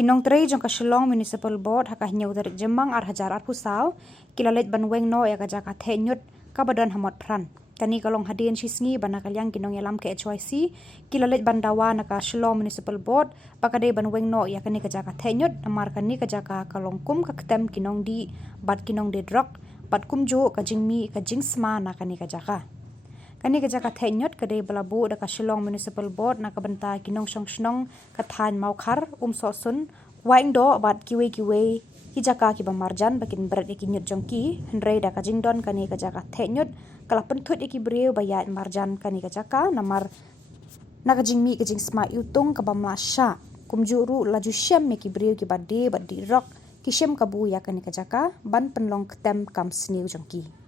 kinong trei jong ka Shillong Municipal Board haka Ñiut tarik jemang ar hajar ar pusau kilalet ban Weng no ya ka Jaka Theh Ñiut ka badan Motphran kani kalong hadin Shisngi ban kalyang kinong yalam ke HYC kilalet ban dawa naka Shillong Municipal Board pakade ban Weng no ya kani ka Jaka Theh Ñiut amar kani ka Jaka kalong kum ka ketem kinong di bat kinong de drok bat kum jo ka jingmi ka jingsma na kani ka Jaka kani ka Jaka Theh Ñiut kade balabu da ka Shillong Municipal Board na ka banta kinong shnong ka than maukhar so sun Weng do bat kiwe ki Jaka ki bamarjan bakin berat ki Ñiut jongki hendrei da ka jingdon kani ka Jaka Theh Ñiut kala penthut ki breu bayat marjan kani ka Jaka namar na ka jingmi ka jingsma yutung ka bamlasha kumjuru laju syam ki breu ki bade bat di rock ki syam ka bu ya kani ka Jaka ban penlong ketem kam sniu jongki